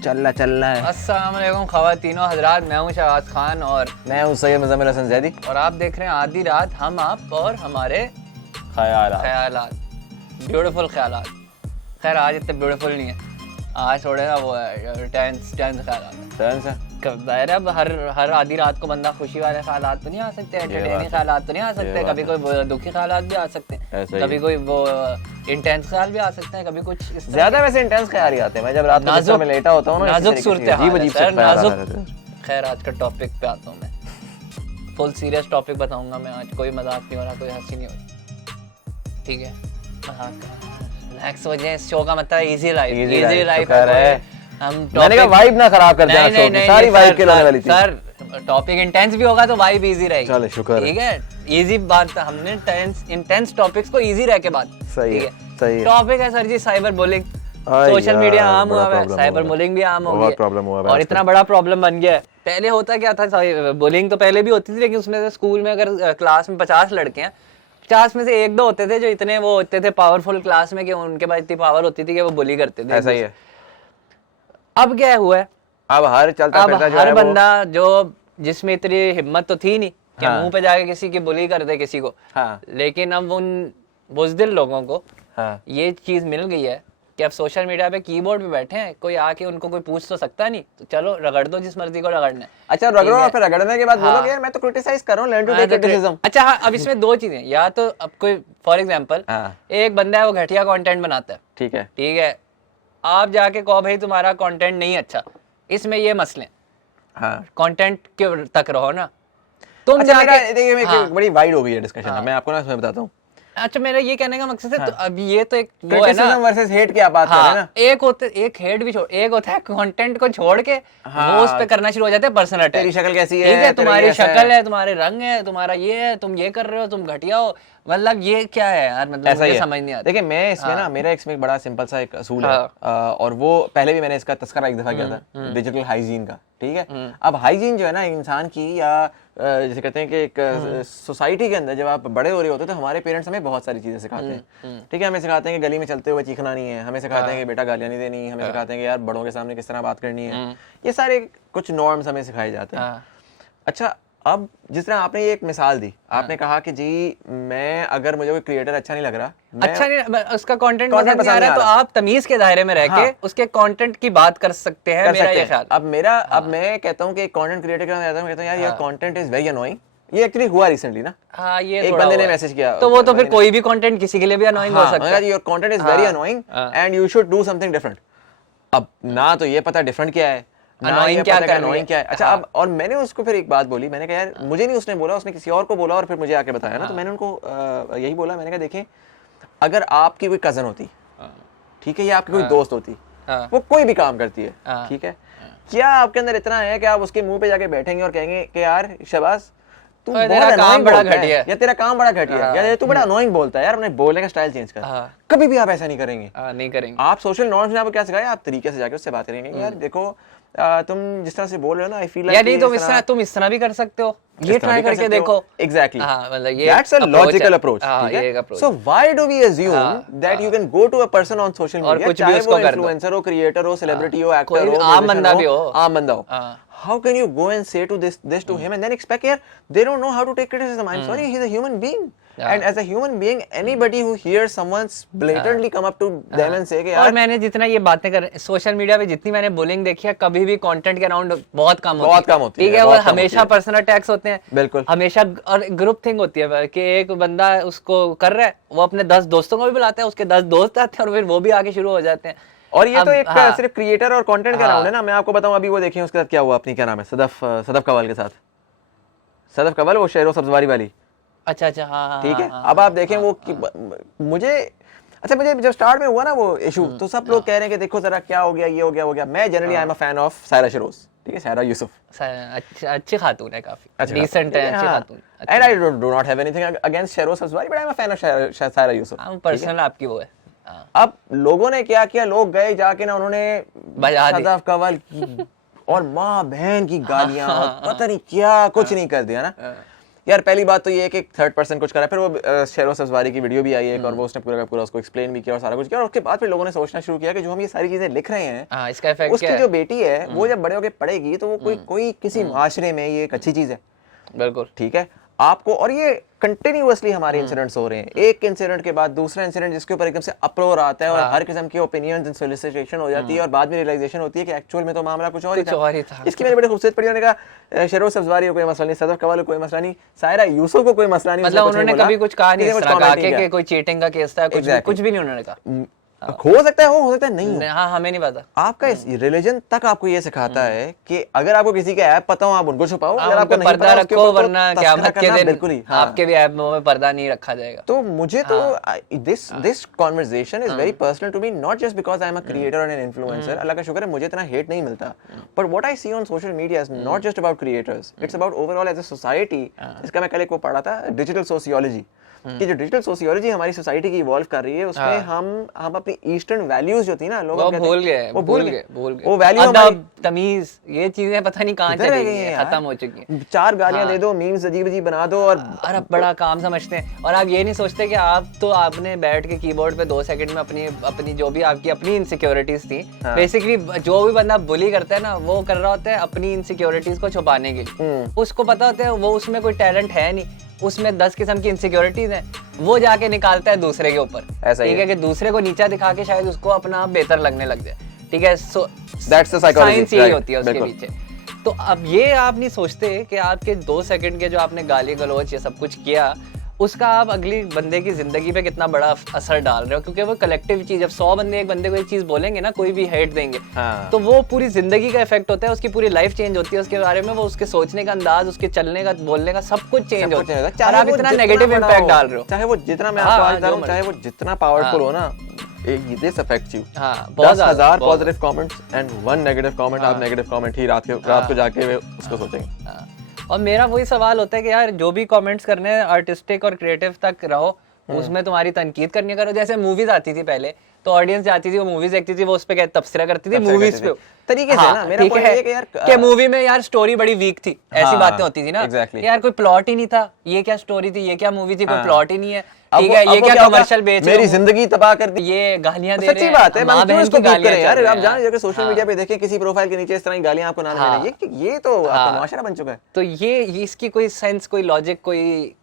चल रहा है। अस्सलाम वालेकुम ख़वातीनो हज़रात, मैं हूँ शहबाज खान और मैं हूँ सैयद मुज़म्मिल हसन ज़ैदी और आप देख रहे हैं आधी रात, हम आप और हमारे ख्यालात, ब्यूटीफुल ख्यालात। खैर आज इतने ब्यूटीफुल नहीं है, आज थोड़े ना वो है टेंस ख्यालात। अब हर आधी रात को बंदा खुशी वाले ख्यालात तो नहीं आ सकते, एंटरटेनिंग ख्यालात तो नहीं आ सकते, कभी कोई दुखी ख्यालात भी आ सकते हैं, कभी कोई वो इंटेंस ख्याल भी आ सकते हैं, कभी कुछ इस ज्यादा वैसे इंटेंस ख्याल ही आते हैं। मैं जब रात को बिस्तर में लेटा होता हूँ ना, नाजुक सूरत हाल है, नाजुक। खैर आज का टॉपिक पे आता हूँ मैं, फुल सीरियस टॉपिक बताऊंगा मैं आज। कोई मजाक नहीं हो रहा, कोई हंसी नहीं हो रही, ठीक है? रिलैक्स हो जाए। इस शो का मतलब इजी लाइफ है। हम मैंने कहा वाइब ना खराब कर देना, शो की सारी वाइब के लाने वाली थी। सर टॉपिक इंटेंस भी होगा तो वाइब इजी रहेगी। चलो शुक्र, ठीक है? इजी बात, हमने इंटेंस टॉपिक्स को इजी रह के बात। सही है, सही है। टॉपिक है सर जी साइबर बुलिंग। सोशल मीडिया आम हुआ है, साइबर बुलिंग भी आम हो गया, प्रॉब्लम हुआ है और इतना बड़ा प्रॉब्लम बन गया है। पहले होता क्या था, बुलिंग तो पहले भी होती थी, लेकिन उसमें से स्कूल में अगर क्लास में 50 लड़के हैं, 50 में से 1-2 होते थे जो इतने वो होते थे पावरफुल क्लास में कि उनके पास इतनी पावर होती थी कि वो बुली करते थे। ऐसा ही है। अब क्या हुआ है, अब हर चलता फिरता जो है हर बंदा जो जिसमें इतनी हिम्मत तो थी नहीं कि मुंह पे जाके किसी की बुली कर दे किसी को, लेकिन अब उन बुज़दिल लोगों को ये चीज मिल गई है कि अब सोशल मीडिया पे कीबोर्ड पे बैठे हैं, कोई आके उनको कोई पूछ तो सकता नहीं, तो चलो रगड़ दो जिस मर्जी को रगड़ना है। अच्छा रगड़ो, और फिर रगड़ने के बाद बोलो यार मैं तो क्रिटिसाइज कर रहा हूं, लर्न टू टेक क्रिटिसिज्म। अच्छा हाँ, अब इसमें 2 चीजें, या तो अब कोई फॉर एग्जांपल एक बंदा है वो घटिया कंटेंट बनाता है, ठीक है, आप जाके कहो भाई तुम्हारा कंटेंट नहीं अच्छा, इसमें ये मसले कंटेंट के तक रहो ना तुम। अच्छा देखिए बड़ी वाइड हो गई है डिस्कशन, मैं आपको ना इसमें बताता हूँ। अच्छा मेरा ये कहने का मकसद है, तो अब ये तो एक वो है ना वर्सेस हेट की आप बात कर रहे हैं ना। एक हेट भी छोड़, एक होता है कंटेंट को छोड़ के वो उस पे करना शुरू हो जाते हैं पर्सनल अटैक। तेरी शक्ल कैसी है, ठीक है, तुम्हारी शक्ल है, तुम्हारे रंग है, तुम्हारा ये है, तुम ये कर रहे हो, तुम घटिया हो, मतलब ये क्या है यार, मतलब मुझे समझ नहीं आता। देखिए मैं इसमें ना, मेरा इसमें एक बड़ा सिंपल सा एक असूल है, और वो पहले भी मैंने इसका तस्करा एक दफा किया था, डिजिटल हाइजीन का। ठीक है, अब हाइजीन जो है ना इंसान की, या जैसे कहते हैं कि एक सोसाइटी के अंदर जब आप बड़े हो रहे होते हैं तो हमारे पेरेंट्स हमें बहुत सारी चीजें सिखाते हैं। ठीक है, हमें सिखाते हैं कि गली में चलते हुए चीखना नहीं है, हमें सिखाते हैं कि बेटा गालियां नहीं देनी, हमें सिखाते हैं कि यार बड़ों के सामने किस तरह बात करनी है। ये सारे कुछ नॉर्म्स हमें सिखाए जाते हैं। अच्छा, अब जिस तरह आपने ये एक मिसाल दी, आपने कहा कि जी मैं अगर मुझे कोई क्रिएटर अच्छा नहीं लग रहा, अच्छा नहीं, उसका कंटेंट पसंद नहीं आ रहा, तो आप तमीज के दायरे में रह के उसके कंटेंट की बात कर सकते हैं, मेरा ये ख्याल। अब मैं कहता हूँ कि कंटेंट क्रिएटर के मैं कहता हूँ यार ये कंटेंट इज वेरी अनोइंग। ये एक्चुअली हुआ रिसेंटली ना, हाँ, ये एक बंदे ने मैसेज किया, तो वो तो फिर कोई भी कंटेंट किसी के लिए भी अनोइंग हो सकता है। Your content is very annoying and you should do something different. अब ना तो ये पता डिफरेंट क्या है, अनोइंग क्या है। अच्छा, अब और मैंने उसको फिर एक बात बोली, मैंने कहा यार मुझे नहीं उसने बोला, उसने किसी और को बोला और फिर मुझे आके बताया ना, तो मैंने उनको यही बोला, मैंने कहा देखें अगर आपकी कोई कजन होती, ठीक है, या आपकी कोई दोस्त होती, वो कोई भी काम करती है, ठीक है, क्या आपके अंदर इतना है कि आप उसके मुंह पे जाके बैठेंगे और कहेंगे कि यार शहबाज तू बहुत काम बड़ा घटिया है, या तेरा काम बड़ा घटिया है, या तू बड़ा अनोइंग बोलता है, यार अपने बोलने का स्टाइल चेंज कर। कभी भी आप ऐसा नहीं करेंगे, नहीं करेंगे। आप सोशल नॉर्म्स ने आपको क्या सिखाया, आप तरीके से जाके उससे बात करेंगे, यार देखो तुम जिस तरह से बोल रहे हो ना, आई फील लाइक नहीं, तुम इस तरह भी कर सकते हो, ये ट्राई करके देखो। एग्जैक्टली, मतलब ये that's a logical approach. So why do we assume that you can go to a person on social media, चाहे वो इन्फ्लुएंसर हो, क्रिएटर हो, सेलिब्रिटी हो, एक्टर हो, आम बंदा भी हो, how can you go and say to this to him and then expect here they don't know how to take criticism? I'm sorry, he's a human being, and as a human being anybody who hears someone's blatantly come up to them and say कि यार, और मैंने जितना ये बातें कर social media पे जितनी मैंने बुलिंग देखी है, कभी भी कंटेंट के अराउंड बहुत कम होती है, ठीक है, वो हमेशा पर्सनल अटैक्स होते हैं, बिल्कुल हमेशा, और ग्रुप थिंग होती है कि एक बंदा उसको कर रहा है, वो अपने 10 दोस्तों को भी बुलाता है, उसके 10 दोस्त आते हैं और फिर वो भी आगे शुरू हो जाते हैं। और ये तो एक सिर्फ क्रिएटर और कंटेंट का राउंड है ना। मैं आपको बताऊं अभी वो देखिए उसके साथ क्या हुआ, अपनी क्या नाम है, सदफ कवल के साथ, सदफ कवल वो शेरो सब्जवारी वाली। अच्छा हाँ, ठीक है, अब आप देखें वो मुझे जब स्टार्ट में हुआ ना वो इशू, तो सब लोग कह रहे हैं कि देखो जरा क्या हो गया, ये हो गया। मैं generally I am a fan of Saira Shahroz, ठीक है, सायरा यूसुफ अच्छी खातून है, काफी डिसेंट है, अच्छी खातून, and I do not have anything against Shahroz Sabzwari, but I am a fan of Saira Yousuf. Personal आपकी वो है। अब लोगों ने क्या किया, लोग गए जाके ना उन्होंने सदफ कवल की और माँ बहन की गालियां और पता नहीं क्या कुछ नहीं कर दिया ना। यार पहली बात तो ये है कि थर्ड पर्सन कुछ करा, फिर वो शेरो सब्ज़वारी की वीडियो भी आई है और वो उसने पूरा पूरा उसको एक्सप्लेन भी किया और सारा कुछ किया, और उसके बाद फिर लोगों ने सोचना शुरू किया कि जो हम ये सारी चीजें लिख रहे हैं इसका इफेक्ट उसकी जो बेटी है वो जब बड़े होकर पढ़ेगी तो वो कोई किसी मुआशरे में ये एक अच्छी चीज है। बिल्कुल ठीक है आपको, और ये कंटिन्यूअसली हमारे इंसिडेंट्स हो रहे हैं, एक इंसिडेंट के बाद दूसरा इंसिडेंट जिसके ऊपर एकदम से अप्रोर आता है और हर किस्म की ओपिनियंस एंड सोलिसिटेशन हो जाती है और बाद में रियलाइजेशन होती है कि एक्चुअल में तो मामला कुछ और ही था। इसकी मैंने बड़े खूबसूरत पढ़ी, उन्होंने कहा शेरो सब्ज़वारी को कोई मसला नहीं, सदफ कवाल को कोई मसला नहीं, सायरा यूसुफ को कोई मसला नहीं, मतलब उन्होंने कभी कुछ कहा नहीं इस तरह का कि कोई चीटिंग का केस था, कुछ भी नहीं उन्होंने कहा। हो सकता है हो सकता है नहीं, हाँ हमें नहीं पता। आपका रिलीजन तक आपको ये सिखाता है कि अगर आपको किसी का ऐप पता हो आप उनको छुपाओ, अगर आपको नहीं पर्दा पता रखो वरना क़यामत के दिन बिल्कुल ही आपके भी ऐप में पर्दा नहीं रखा जाएगा। तो मुझे तो this conversation is very personal to me, not just because I am a creator and an influencer. Allah का शुक्र है मुझे इतना हेट नहीं मिलता, but what I see on social media is not just about creators, it's about overall as a society. इसका मैं कल एक वो पढ़ा था, डिजिटल सोशियोलॉजी, कि जो डिजिटल सोशियोलॉजी हमारी सोसाइटी की इवॉल्व कर रही है उसमें हम अपनी ईस्टर्न वैल्यूज जो थी ना लोग भूल गए वो वैल्यू अदब तमीज ये चीजें पता नहीं कहां चली गई हैं, खत्म हो चुकी हैं। 4 गालियां दे दो, मीम्स अजीब अजीब बना दो और आप बड़ा काम समझते हैं, और आप ये नहीं सोचते कि आपने बैठ के कीबोर्ड पे 2 सेकंड में अपनी जो भी आपकी अपनी इनसिक्योरिटीज थी, बेसिकली जो भी बंदा बुली करता है ना वो कर रहा होता है अपनी इनसिक्योरिटीज को छुपाने के लिए। उसको पता होता है वो उसमें कोई टैलेंट है नहीं, उसमें 10 किस्म की इनसिक्योरिटीज हैं, वो जाके निकालता है दूसरे के ऊपर। ठीक है कि दूसरे को नीचा दिखा के शायद उसको अपना बेहतर लगने लग जाए। ठीक है, so that's the psychology, science यही होती है उसके पीछे। तो अब ये आप नहीं सोचते कि आपके 2 सेकंड के जो आपने गाली गलौज ये सब कुछ किया उसका आप अगली बंदे की जिंदगी पे कितना बड़ा असर डाल रहे हो, क्योंकि वो कलेक्टिव चीज, जब 100 बंदे एक बंदे को एक चीज बोलेंगे ना, कोई भी हेट देंगे तो वो पूरी जिंदगी का इफेक्ट होता है, उसकी पूरी लाइफ चेंज होती है उसके बारे में, वो उसके सोचने का अंदाज, उसके चलने का, बोलने का सब कुछ चेंज होता है। और आप इतना नेगेटिव इम्पैक्ट डाल रहे हो, चाहे वो जितना मैं आपको आज बता रहा हूं, चाहे वो जितना पावरफुल हो ना, this affects you। 10,000 positive comments and 1 negative comment, आप नेगेटिव कमेंट ही रात को जाके उसको सोचेंगे। और मेरा वही सवाल होता है कि यार जो भी कमेंट्स करने हैं आर्टिस्टिक और क्रिएटिव तक रहो, उसमें तुम्हारी तनकीद करनी करो। जैसे मूवीज आती थी पहले तो ऑडियंस जाती थी, वो मूवीज देखती थी, वो उस पे तबसरा करती थी मूवीज पे तरीके से ना। मेरा पॉइंट है कि यार कि मूवी में यार स्टोरी बड़ी वीक थी, ऐसी बातें होती थी ना, यार कोई प्लॉट ही नहीं था, ये क्या स्टोरी थी, ये क्या मूवी थी, कोई प्लॉट ही नहीं है। ठीक है, ये क्या कमर्शियल बेच मेरी जिंदगी तबाह कर दी, ये गालियां दे रहे हैं। सच्ची बात है, मां बहन को गालियां करें यार। आप जान जगह सोशल मीडिया पे देखें किसी प्रोफाइल के नीचे इस तरह की गालियां आपको ना मिलें, ये तो आपका मुआशरा बन चुका है। तो ये इसकी कोई सेंस, कोई लॉजिक,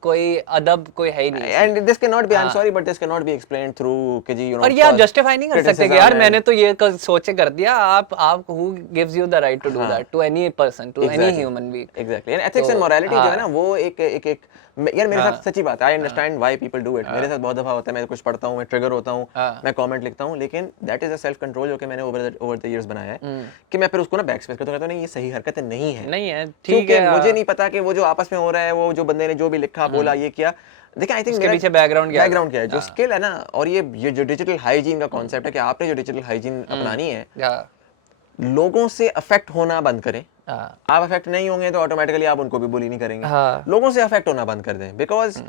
कोई अदब कोई है ही नहीं। And this can not be, I am sorry but this can not be explained through कि जी यू नो, और ये आप जस्टिफाई नहीं कर सकते कि यार मैंने तो ये सोच के कर दिया। आप who gives you the right to do that to any person, to any human being. Exactly, and ethics and morality जो है ना वो एक यार मेरे साथ सच्ची बात है, I understand why people do it. मेरे साथ बहुत दफा होता है, मैं कुछ पढ़ता हूँ, मैं ट्रिगर होता हूँ, मैं कमेंट लिखता हूँ, लेकिन that is a self control जो कि मैंने ओवर द इयर्स बनाया है कि मैं फिर उसको ना बैक स्पेस करता हूं, नहीं ये सही हरकत नहीं है, ठीक है। मुझे नहीं पता कि वो जो आपस में हो रहा है, वो जो बंदे ने जो भी लिखा बोला ये किया, देखिए आई थिंक मेरे पीछे बैकग्राउंड क्या है, जो स्किल है ना, और ये जो डिजिटल हाइजीन का कॉन्सेप्ट है कि आपने जो डिजिटल हाइजीन अपनानी है, लोगों से अफेक्ट होना बंद करें। आप अफेक्ट नहीं होंगे तो ऑटोमेटिकली आप उनको भी बुली नहीं करेंगे। लोगों से अफेक्ट होना बंद कर दें, बिकॉज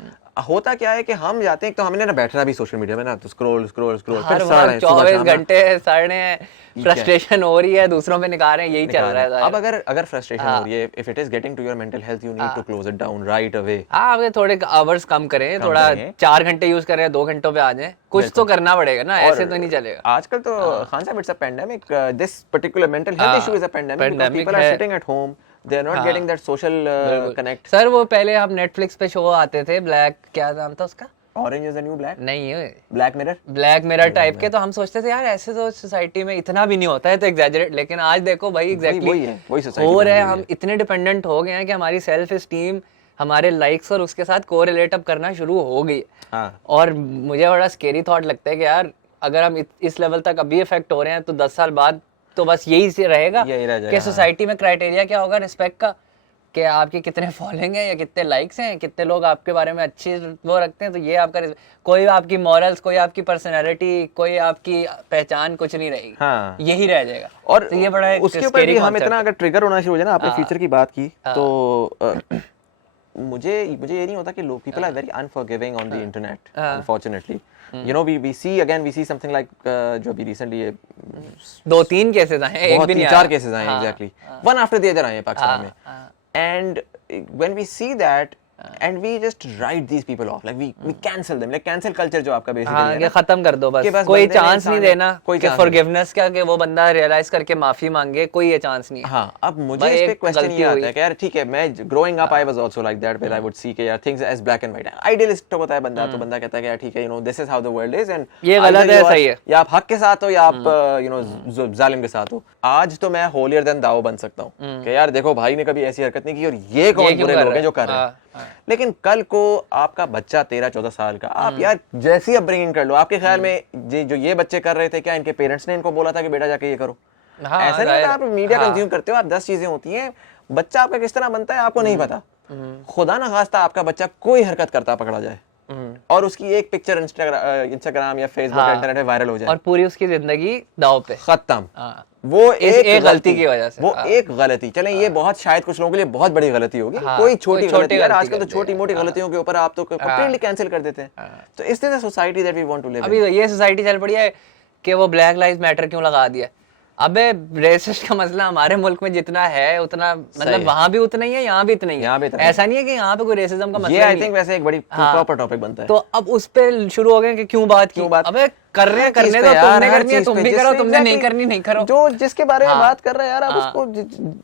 होता क्या है कि हम जाते हैं तो हमने ना बैठना भी सोशल मीडिया में ना, तो स्क्रॉल 24 घंटे साढ़े फ्रस्ट्रेशन हो रही है, दूसरों पे निकाल रहे हैं, यही चल रहा है। अब अगर फ्रस्ट्रेशन हो रही है, if it is getting to your mental health, you need to close it down right away. आप थोड़े आवर्स कम करें, थोड़ा 4 घंटे यूज कर रहे हैं, 2 घंटों पे आ जाए, कुछ तो करना पड़ेगा ना, ऐसे तो नहीं चलेगा। आजकल तो खान साहब it's a pandemic, this particular mental health issue is a pandemic, because people are sitting at home, they are not getting that social connect। Sir वो पहले आप नेटफ्लिक्स पे शो आते थे, ब्लैक, क्या नाम था उसका, orange is the new black, नहीं ब्लैक मिरर टाइप के, तो हम सोचते थे यार ऐसे तो सोसाइटी में इतना भी नहीं होता है, तो एग्जैजरेट। लेकिन आज देखो भाई एग्जैक्टली वही सोसाइटी हो रहा है। हम इतने डिपेंडेंट हो गए हैं कि हमारी सेल्फ एस्टीम हमारे लाइक्स और उसके साथ कोरिलेट अब करना शुरू हो गई है। और मुझे बड़ा स्केरी थॉट लगता है कि यार अगर हम इस लेवल तक अभी इफेक्ट हो रहे हैं तो 10 साल बाद तो बस यही से रहेगा कि सोसाइटी में क्राइटेरिया क्या होगा रिस्पेक्ट का, कि आपके कितने फॉलोइंग है या कितने लाइक्स हैं, कितने लोग आपके बारे में अच्छी वो रखते हैं, तो ये आपका कोई आपकी मॉरल्स, कोई आपकी पर्सनैलिटी, कोई आपकी पहचान कुछ नहीं रहेगी। यही रह जाएगा। और तो ये बड़ा उसके ऊपर भी हम इतना अगर ट्रिगर होना शुरू हो जाए ना, आपने फ्यूचर की बात की, तो मुझे ये नहीं होता कि लोग, people are very unforgiving on the internet unfortunately. You know, we see something like जो अभी recently 2-3 केसेस आए, एक भी नहीं आया, 4 केसेस आए exactly, one after the other आए पाकिस्तान में, and when we see that and we just write these people off, like we cancel them, like cancel culture जो आपका हाँ, बेसिकली कि खत्म कर दो कि बस, बस कोई बंदे ने चांस इंसान नहीं ने- देना, कोई कि chance फॉरगिवनेस क्या कि वो बंदा रियलाइज करके माफी मांगे, कोई ये चांस नहीं है। हाँ, अब मुझे भाई इस पे एक क्वेश्चन गलती ये आता हुई। है कि यार ठीक है, मैं growing up I was also like that, where I would see कि यार things as black and white, idealist होता है बंदा, तो बंदा कहता है कि यार ठीक है, you know this is how the world is, and ये गलत है, सही है। या आप हक के साथ हो या आप यू नो जालिम के साथ हो। आज तो मैं होलियर देन दाओ बन सकता हूँ कि यार देखो भाई ने कभी ऐसी हरकत नहीं की और ये कौन क्यों बुरे कर लोग रहा हैं जो है? कर रहे हैं। हाँ। लेकिन कल को आपका बच्चा 13-14 साल का, आप यार जैसी अपब्रिंगिंग कर लो, आपके ख्याल में जो ये बच्चे कर रहे थे, क्या इनके पेरेंट्स ने इनको बोला था कि बेटा जाके ये करो? हाँ, ऐसा नहीं होता। आप मीडिया हाँ। कंज्यूम करते हो, आप 10 चीजें होती हैं, बच्चा आपका किस तरह बनता है आपको नहीं पता। खुदा ना खास्ता आपका बच्चा कोई हरकत करता पकड़ा जाए और उसकी एक पिक्चर इंस्टाग्राम या फेसबुक हाँ। इंटरनेट पे वायरल हो जाए और पूरी उसकी जिंदगी दाव पे। खत्म। हाँ। वो एक गलती की वजह से। वो हाँ। एक गलती, चलें ये बहुत शायद कुछ लोगों के लिए बहुत बड़ी गलती होगी, हाँ, कोई छोटी कोई छोटी गलती, यार गलती आजकल तो करते छोटी हैं। मोटी गलतियों के ऊपर आप तो कंप्लीटली कैंसिल कर देते हैं। तो इस तरह society that we want to live अभी ये सोसाइटी चल पड़ी है कि वो ब्लैक लाइव्स मैटर क्यों लगा दिया। अबे रेसिस्ट का मसला हमारे मुल्क में जितना है उतना, मतलब वहां भी उतना ही है, यहाँ भी इतना ही यहाँ भी है। इतना ही ऐसा नहीं है कि यहाँ पे कोई रेसिज्म का मसला ये आई नहीं थिंक है। वैसे एक बड़ी हाँ। प्रॉपर टॉपिक बनता है। तो अब उस पे शुरू हो गए कि क्यों बात की। अबे कर रहे हैं, करने दो, तुमने करनी है तुम भी करो, तुमने नहीं करनी नहीं करो। जो जिसके बारे में बात कर रहे हैं यार, आप उसको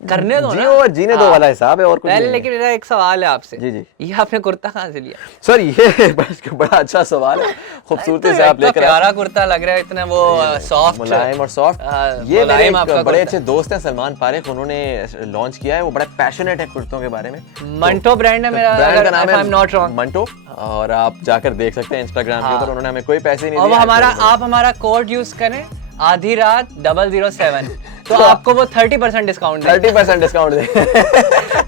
करने दो ना। जियो और जीने दो वाला हिसाब है और कुछ पहले नहीं है। लेकिन मेरा एक सवाल है आपसे। जी, जी। ये आपने कुर्ता कहाँ से लिया? सर ये बड़ा अच्छा सवाल है, खूबसूरती से आप लेकर आए। प्यारा कुर्ता लग रहा है, इतना वो सॉफ्ट, मुलायम और सॉफ्ट। ये मेरे एक बड़े अच्छे दोस्त हैं सलमान पारेख, उन्होंने लॉन्च किया है, वो बड़ा पैशनेट है कुर्तों के बारे में। मंटो ब्रांड है मेरा, ब्रांड का नाम if I'm not है wrong। मंटो, और आप जाकर देख सकते हैं इंस्टाग्राम के ऊपर, उन्होंने हमें कोई पैसे नहीं और दिए। वो हमारा, आप हमारा कोड यूज करें आधी रात 007 तो आपको वो 30% डिस्काउंट दे। 30% डिस्काउंट दे।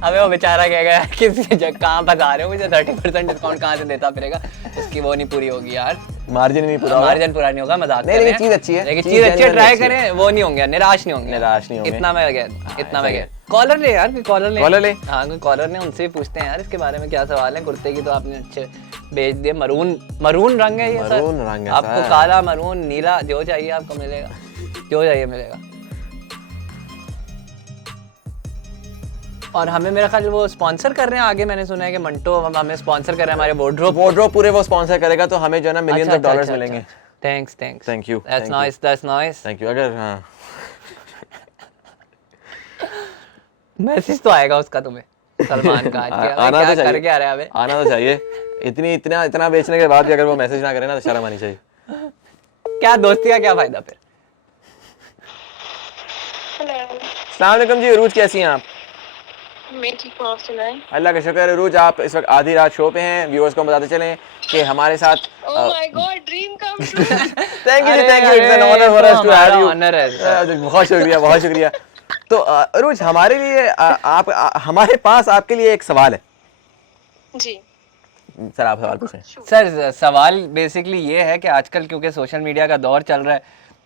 हमें वो बेचारा कहेगा किसी जगह कहाँ फंसा रहे हो, मुझे 30% डिस्काउंट कहाँ से देता फिरेगा, उसकी वो नहीं पूरी होगी यार, मार्जिन नहीं पूरा होगा। मार्जिन पूरा नहीं होगा, मजाक नहीं, कर रहे लेकिन चीज अच्छी है, लेकिन चीज चीज अच्छी है, genuinely ट्राई अच्छी है। करें, वो नहीं होंगे, निराश नहीं होंगे, निराश नहीं होंगे। इतना मैं गया, इतना मैं ऐसा गया। कॉलर ले यार, कोई कॉलर ले। कॉलर ले। हाँ, कोई कॉलर ने, उनसे भी पूछते हैं यार इसके बारे में क्या सवाल है। कुर्ते की तो आपने अच्छे बेच दिए, मरून रंग है ये सर, मरून रंग है आपको सर। काला, मरून, नीला जो चाहिए आपको मिलेगा, जो चाहिए मिलेगा। और हमें मेरा ख्याल वो स्पॉन्सर कर रहे हैं आगे, मैंने सुना है कि मंटो हमें स्पॉन्सर कर रहे हैं, हमारे वार्डरोब पूरे वो स्पॉन्सर करेगा, तो हमें जो है ना मिलियंस ऑफ डॉलर्स मिलेंगे। Thanks Thank you, that's thank nice, that's nice. Thank you. अगर हाँ मैसेज तो आएगा उसका तुम्हें, सलमान का, आना तो चाहिए, कर क्या रहा है अबे? आना तो चाहिए। इतना बेचने के बाद भी अगर वो मैसेज ना करे ना, तो शर्म आनी चाहिए। क्या दोस्ती का क्या फायदा फिर? अस्सलाम वालेकुम जी, अरूज कैसी हैं आप? मैं ठीक हूँ, आप सुनाएं। अल्लाह का शुक्र। अरूज आप इस वक्त आधी रात शो पे हैं, व्यूअर्स को बताते चलें कि हमारे साथ Oh my God, dream come true. Thank you, it's अरे, an honour for us to हमारा हैव यू। honor है। बहुत शुक्रिया, बहुत शुक्रिया। तो अरूज, हमारे लिए हमारे पास आपके लिए एक सवाल है। जी, सर आप सवाल पूछें। सर सवाल बेसिकली ये है कि आजकल क्योंकि सोशल मीडिया का दौर चल रहा है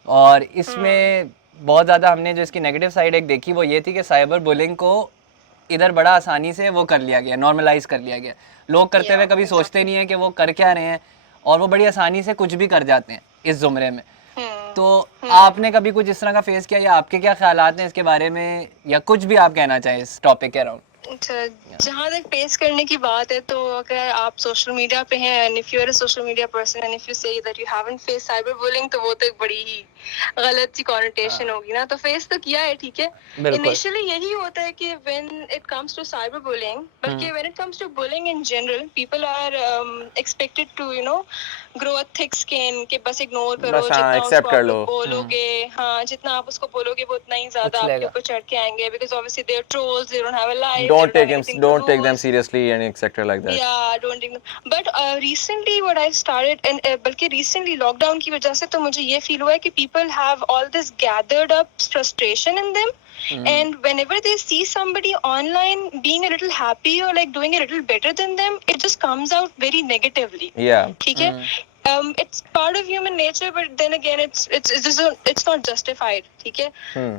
और इसमें बहुत ज़्यादा हमने जो इसकी नेगेटिव साइड एक देखी वो ये थी कि साइबर बुलिंग को इधर बड़ा आसानी से वो कर लिया गया, नॉर्मलाइज कर लिया गया। लोग करते हुए कभी सोचते नहीं है कि वो कर क्या रहे हैं, और वो बड़ी आसानी से कुछ भी कर जाते हैं इस जुमरे में। तो आपने कभी कुछ इस तरह का फेस किया, या आपके क्या ख्यालात हैं इसके बारे में, या कुछ भी आप कहना चाहें इस टॉपिक के अराउंड? अच्छा, जहाँ तक फेस करने की बात है, तो अगर आप सोशल मीडिया पे हैं and if you are a social media person and if you say that you haven't face cyber bullying, तो वो तो एक बड़ी ही गलत सी कॉनोटेशन होगी ना। तो फेस तो किया है, ठीक है। इनिशियली यही होता है कि when it comes to cyber bullying, बल्कि when it comes to bullying in general, people are expected to you know grow a thick skin, कि बस इग्नोर करो, बस, हाँ, जितना accept उसको कर आप लो। बोलोगे, हाँ, जितना आप उसको बोलोगे वो उतना ही ज्यादा आपके ऊपर चढ़ के आएंगे, because obviously they are trolls, they don't have a life, Don't take them seriously and etc like that. Yeah, don't take them. But recently what I started, and बल्कि recently lockdown की वजह से तो मुझे ये feel हुआ है कि people have all this gathered up frustration in them, and whenever they see somebody online being a little happy or like doing a little better than them, it just comes out very negatively. Yeah. ठीक है? It's part of human nature, but then again, it's not justified. ठीक है।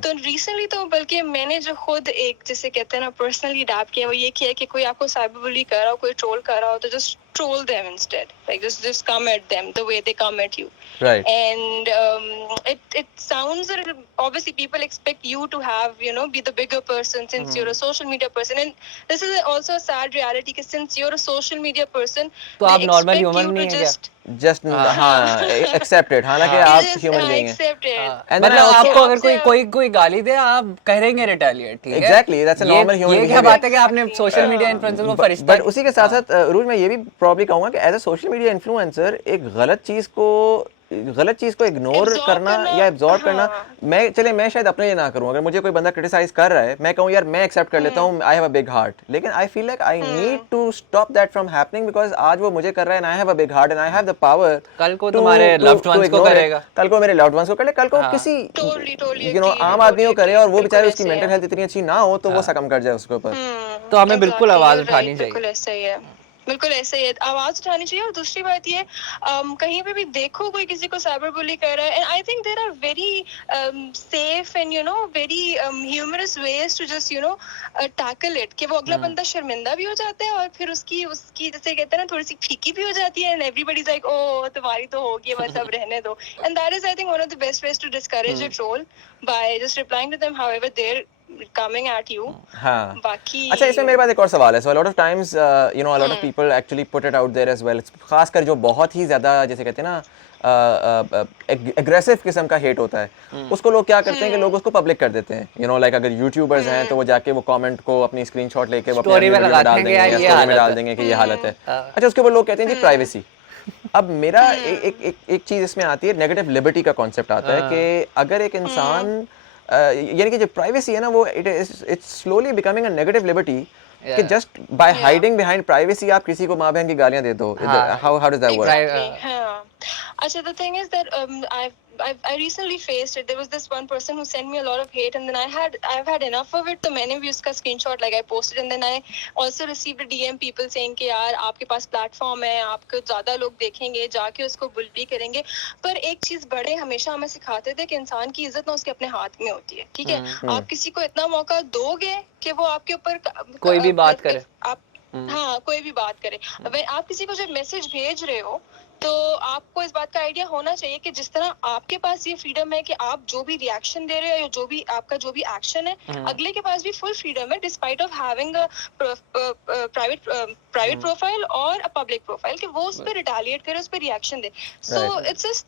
तो recently तो बल्कि मैंने जो खुद एक जिसे कहते हैं ना पर्सनली अडैप्ट किया वो ये किया कि कोई आपको साइबर बुली कर रहा हो, कोई ट्रोल कर रहा हो, तो just troll them instead, like just come at them the way they come at you, right? And it sounds that obviously people expect you to have, you know, be the bigger person since you're a social media person, and this is also a sad reality कि since you're a social media person तो आप normal human नहीं है just हाँ accept it, हालांकि आप human being हैं। मतलब आपको अगर कोई गाली दे आप करेंगे retaliate, ठीक है? Exactly, that's a normal human being। ये क्या बात है कि आपने social media influencer को फरिश्ता। But उसी के साथ साथ रूज मैं ये भी probably कहूँगा कि as a social media influencer एक गलत चीज को इग्नोर करना या एब्जॉर्ब करना, मैं शायद अपने लिए ना करूं। अगर मुझे कोई बंदा क्रिटिसाइज कर रहा है, मैं कहूं यार मैं एक्सेप्ट कर लेता हूं, I have a big heart, लेकिन I feel like I need to stop that from happening because आज वो मुझे कर रहा है and I have a big heart and I have the power. कल को तुम्हारे लव्ड वंस को करेगा, कल को मेरे लव्ड वंस को करे, कल को किसी यू नो आम आदमी को करे और वो बेचारे उसकी मेंटल हेल्थ इतनी अच्छी ना हो तो वो सकम कर जाए उसके ऊपर। तो हमें बिल्कुल आवाज उठानी चाहिए। बिल्कुल ऐसे ही आवाज उठानी चाहिए। और दूसरी बात ये कहीं पे भी देखो कोई किसी को साइबर बुली कर रहा है, and I think there are very safe and you know very humorous ways to just you know tackle it, कि वो अगला बंदा शर्मिंदा भी हो जाता है और फिर उसकी जैसे कहते हैं ना थोड़ी सी फीकी भी हो जाती है, and everybody is like oh तुम्हारी तो होगी बस अब रहने दो, and that is I think one of the best ways to discourage a troll by just replying to them however they're coming at you। हाँ। बाकी अच्छा इसमें मेरे पास एक और सवाल है। So a lot of times you know a lot of people actually put it out there as well, खासकर जो बहुत ही ज़्यादा जैसे कहते हैं ना एग्रेसिव किस्म का हेट होता है, उसको लोग क्या करते हैं कि लोग उसको पब्लिक कर देते हैं। यू नो लाइक अगर यूट्यूबर्स हैं तो वो जाके वो कमेंट को अपनी स्क्रीनशॉट लेके वो अपनी वीडियो में डाल देंगे या स्टोरी में डाल देंगे कि ये हालत है। अच्छा उसके ऊपर लोग कहते हैं जी प्राइवेसी। अब मेरा एक चीज़ इसमें आती है, नेगेटिव लिबर्टी का कॉन्सेप्ट आता है कि अगर एक इंसान यानी कि जो प्राइवेसी है ना वो it's slowly becoming a negative liberty कि just by hiding behind privacy आप किसी को माँ बहन की गालियां दे दो। How does that work? अच्छा the thing is that I recently faced it. There was this one person who sent me a lot of hate, and then I've had enough of it. तो मैंने भी उसका screenshot like I posted, and then I also received a DM people saying कि यार आपके पास platform है, आपको ज़्यादा लोग देखेंगे, जाके उसको बुली करेंगे। पर एक चीज़ बड़े हमेशा हमें सिखाते थे कि इंसान की इज्जत ना उसके अपने हाथ में होती है, ठीक है? आप किसी को इतना मौका दोगे कि वो आपके ऊपर कोई भी बात करे, हाँ कोई भी बात करे। अगर आप किसी को जब मैसेज भेज रहे हो तो आपको इस बात का आइडिया होना चाहिए कि जिस तरह आपके पास ये फ्रीडम है कि आप जो भी रिएक्शन दे रहे हो या जो भी आपका जो भी एक्शन है, अगले के पास भी फुल फ्रीडम है despite of having a private profile और अ पब्लिक प्रोफाइल, कि वो उस पर रिटेलिएट करे, उस पर reaction they. So it's just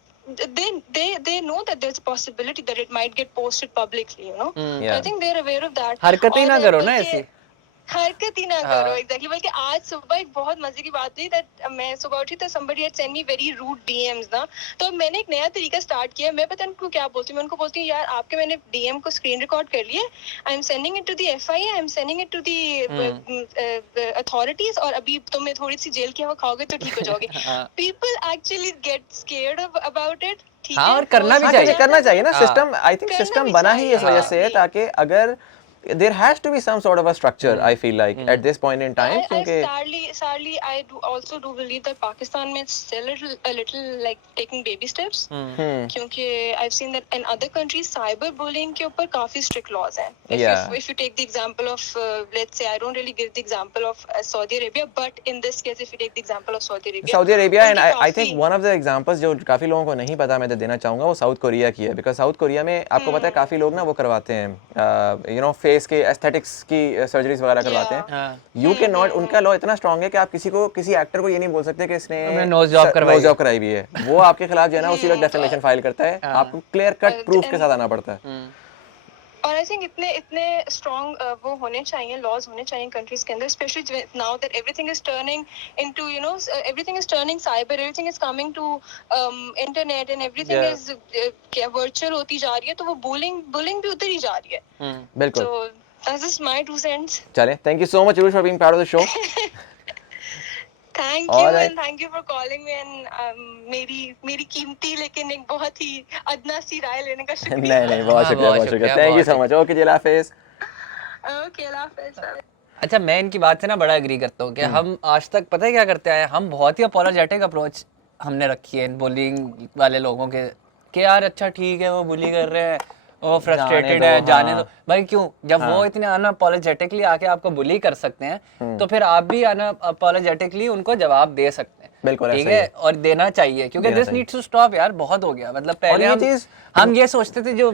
they know that there's a possibility that it might get posted publicly, you know। I think they're aware of that। हरकत ही ना करो ना ऐसी, हरकत ही ना करो। एग्जैक्टली। बल्कि आज सुबह एक बहुत मजे की बात हुई दैट मैं सुबह उठी तो somebody had sent me very rude DMs ना, तो मैंने एक नया तरीका स्टार्ट किया। मैं पता उनको क्या बोलती हूँ, मैं उनको बोलती हूँ यार आपके मैंने DM को स्क्रीन रिकॉर्ड कर लिए, I am sending it to the FIA, I am sending it to the authorities, और अभी तुम्हें थोड़ी सी जेल की हवा खाओगे तो ठीक हो जाओगे। People actually get scared about it. हाँ, और करना चाहिए ना। सिस्टम आई थिंक सिस्टम बना ही इस वजह से है ताकि अगर there has to be some sort of a structure, I feel like at this point in time, sadly I also do believe that Pakistan में still a little like taking baby steps, क्योंकि I've seen that in other countries cyber bullying के ऊपर काफी strict laws हैं। If you take the example of let's say I don't really give the example of Saudi Arabia, but in this case if you take the example of Saudi Arabia, and I think one of the examples जो काफी लोगों को नहीं पता मैं तो देना चाहूँगा वो साउथ कोरिया की है, because साउथ कोरिया में आपको पता है काफी लोग ना वो करवाते हैं you know फेस के एस्थेटिक्स की सर्जरीज वगैरह करवाते हैं। यू कैन नॉट, उनका लॉ इतना स्ट्रांग है कि आप किसी एक्टर को ये नहीं बोल सकते कि इसने नोज जॉब कराई हुई है। वो आपके खिलाफ जो है ना उसी वक्त डेफेमेशन फाइल करता है, आपको क्लियर कट प्रूफ के साथ आना पड़ता है। और आई थिंक इतने स्ट्रॉन्ग वो होने चाहिए, लॉज होने चाहिए कंट्रीज के अंदर, specially now that everything is turning into you know everything is turning cyber, everything is coming to internet and everything is क्या वर्चुअल होती जा रही है, तो वो बुलिंग भी उधर ही जा रही है। बिल्कुल। So that's just my 2 cents। चले, thank you so much Urush for being part of the show। Thank you and thank you for calling me and मेरी कीमती लेकिन एक बहुत ही अदना सी राय लेने का शुक्रिया। नहीं बहुत शुक्रिया। Thank you so much। Okay जी, अल्लाह हाफिज़। Okay, अल्लाह हाफिज़। अच्छा, मैं इनकी बात से ना बड़ा एग्री करता हूँ कि हम आज तक पता है क्या करते आए, हम बहुत ही अपोलोजेटिक अप्रोच हमने रखी है इन बुलिंग वाले लोगों के, कि यार अच्छा ठीक है वो बुली कर रहे हैं, वो फ्रस्ट्रेटेड है, जाने दो भाई। क्यों? जब वो इतने अनअपोलोजेटिकली आके आपको बुली कर सकते हैं तो फिर आप भी अनअपोलोजेटिकली उनको जवाब दे सकते हैं। बिल्कुल, ठीक है, और देना चाहिए, क्योंकि दिस नीड्स टू स्टॉप यार, बहुत हो गया। मतलब पहले हम ये सोचते थे जो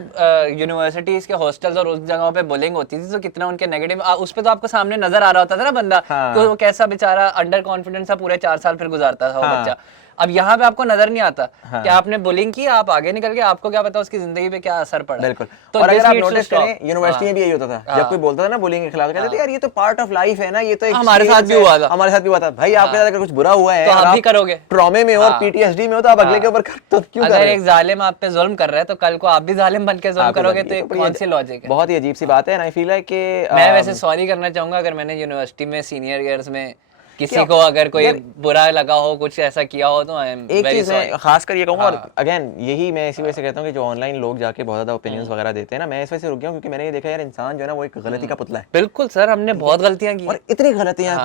यूनिवर्सिटीज के हॉस्टल्स और उस जगहों पे बुलिंग होती थी तो कितना उनके नेगेटिव उस पे तो आपको सामने नजर आ रहा होता था ना बंदा, तो वो कैसा बेचारा अंडर कॉन्फिडेंस सा पूरे 4 साल फिर गुजारता था वो बच्चा। अब यहाँ पे आपको नजर नहीं आता कि आपने बुलिंग की, आप आगे निकल गए, आपको क्या पता उसकी जिंदगी पे क्या असर पड़ा। बिल्कुल। तो और अगर आप नोटिस करें यूनिवर्सिटी में भी यही होता था, जब कोई बोलता था ना बुलिंग के खिलाफ, कहते थे यार ये तो पार्ट ऑफ लाइफ है ना, ये तो हमारे साथ भी हुआ था, हमारे साथ भी हुआ था भाई। आपके साथ अगर कुछ बुरा हुआ है तो आप भी करोगे, ट्रॉमे में और पीटीएसडी में हो, तो आप अगले के ऊपर तो क्यों कर रहे हो? अगर एक जालिम आप पे जुल्म कर रहा है तो कल को आप भी जालिम बन के जुल्म करोगे, तो कौन सी लॉजिक है? बहुत ही अजीब सी बात है। आई फील है कि मैं वैसे सॉरी करना चाहूंगा अगर मैंने यूनिवर्सिटी में सीनियर ईयर्स में किसी को अगर कोई बुरा लगा हो, कुछ ऐसा किया हो, तो आई एम वेरी सॉरी। मैं खासकर ये कहूंगा, और अगेन यही मैं इसी वजह से कहता हूँ कि जो ऑनलाइन लोग जाके बहुत ज्यादा ओपिनियंस वगैरह देते हैं ना, मैं इस वजह से रुक गया हूं क्योंकि मैंने ये देखा यार इंसान जो है ना वो एक गलती का पुतला है। बिल्कुल सर, हमने बहुत गलतियां की और इतनी गलतियां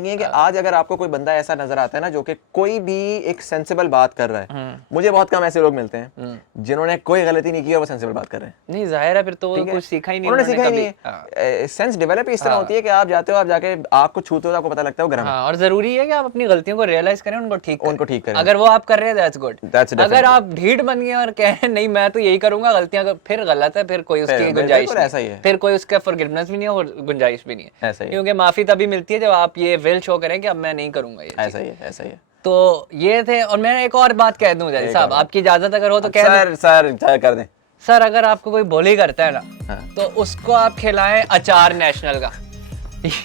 की हैं कि आज अगर आपको कोई बंदा ऐसा नजर आता है ना जो कि कोई भी एक सेंसिबल बात कर रहा है, मुझे बहुत कम ऐसे लोग मिलते हैं जिन्होंने कोई गलती नहीं की और वो सेंसिबल बात कर रहे हैं। नहीं, जाहिर है फिर तो वो कुछ सीखा ही नहीं, उन्होंने सीखा ही नहीं। सेंस डेवलप इस तरह होती है कि आप जाते हो, आप जाके आग को छूते हो, आपको पता लगता है वो गर्म है। और जरूरी है कि आप अपनी गलतियों को रियलाइज करें, उनको ठीक करें। अगर वो आप कर रहे हैं दैट्स गुड। अगर आप ढीठ बन गए और कहें नहीं मैं तो यही करूंगा, गलतियां फिर गलत है, फिर कोई उसकी गुंजाइश नहीं, फिर कोई उसका फॉरगिवनेस भी नहीं है और गुंजाइश भी नहीं है, क्योंकि माफी तभी मिलती है जब आप ये विल शो करें कि अब मैं नहीं करूंगा ये। ऐसा ही है। तो ये थे। और मैं एक और बात कह दूं जैसे साहब, आपकी इजाजत अगर हो तो कह दें। सर कर दें सर, अगर आपको कोई बोली करता है ना तो उसको आप खिलाएं अचार नेशनल का।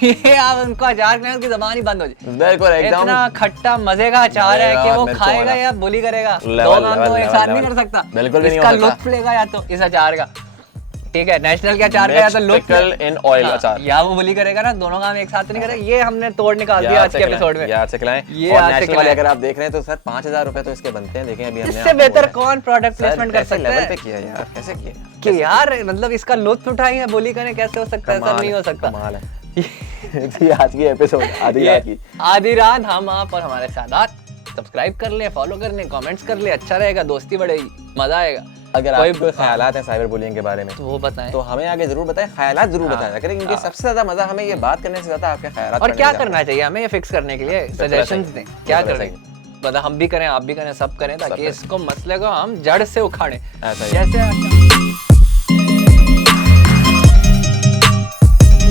ये आप उनको अचार खिलाएं, उसकी ज़बान ही बंद हो जाए। बिल्कुल, एकदम इतना खट्टा मजे का अचार है कि वो खाएगा या बोली करेगा, दो काम तो एक साथ नहीं कर सकता। बिल्कुल भी नहीं इसका हो सकता। लुत्फ लेगा या तो इस अचार का, ठीक है, नेशनल के अचार का, या तो लुत्फ इन ऑयल अचार, या वो बोली करेगा ना, दोनों काम एक साथ तो नहीं करेगा। ये हमने तोड़ निकाल दिया आज के एपिसोड में। याद से खिलाएं। ये और नेशनल वाले अगर आप देख रहे हैं तो सर 5000 रुपए तो इसके बनते हैं। देखें अभी हमने इससे बेहतर कौन प्रोडक्ट प्लेसमेंट कर सकता है? लेवल पे किया यार, कैसे किया कि यार मतलब इसका लुत्फ उठाई है, बोली करें, कैसे हो सकता है? सर नहीं हो सकता। कमाल है। ये आज की एपिसोड आधी रात हम आप और हमारे साथ सब्सक्राइब कर ले, फॉलो कर ले, कमेंट्स कर ले, अच्छा रहेगा, दोस्ती बढ़ेगी, मजा आएगा। अगर आपके कोई ख्यालात हैं साइबर बुलिंग के बारे में तो वो बताएं, तो हमें आगे जरूर बताएं, ख्यालात जरूर बताया करें, क्योंकि सबसे ज्यादा मजा हमें ये बात करने से ज्यादा आपके ख्यालात। और क्या करना चाहिए हमें ये फिक्स करने के लिए सजेशंस दें, क्या करें, मतलब हम भी करें, आप भी करें, सब करें, ताकि इसको मसले को हम जड़ से उखाड़ें। ऐसा जैसे